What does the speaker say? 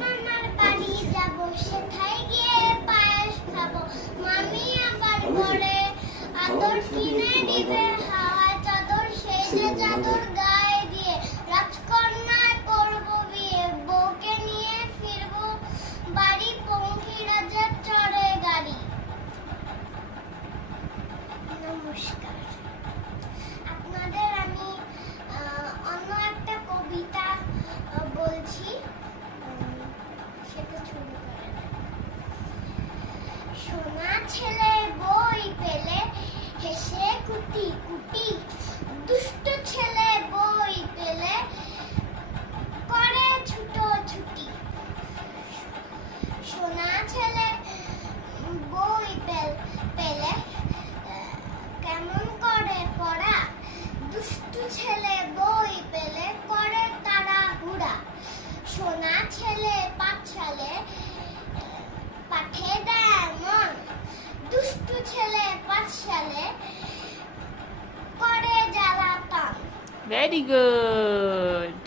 মামার বাড়ি যাব, সেথায় গিয়ে পায়েস খাবো। মামি আবার পরে আদর কিনে দিবে, হাওয়া চাদর, সেই যে চাদর গায়ে দিয়ে রাজকন্যায় করবো বিয়ে। বউকে নিয়ে ফিরবো বাড়ি, পঙ্খী রাজার চড়ে গাড়ি। নমস্কার, আপনাদের আমি অন্য একটা কবিতা বলছি, সেটা শুরু করে দেন। সোনা ছেলে বই পেলে হেসে কুটি কুটি, দুষ্ট ছেলে বই পেলে করে ছুটোছুটি। সোনা ছেলে বই পেলে কেমন করে পড়া, দুষ্টু ছেলে বই পেলে করে তাড়াহুড়া। সোনা ছেলে পাঠশালে পাঠে দেয় মন, দুষ্টু ছেলে পাঠশালে করে জ্বালাতন। Very good.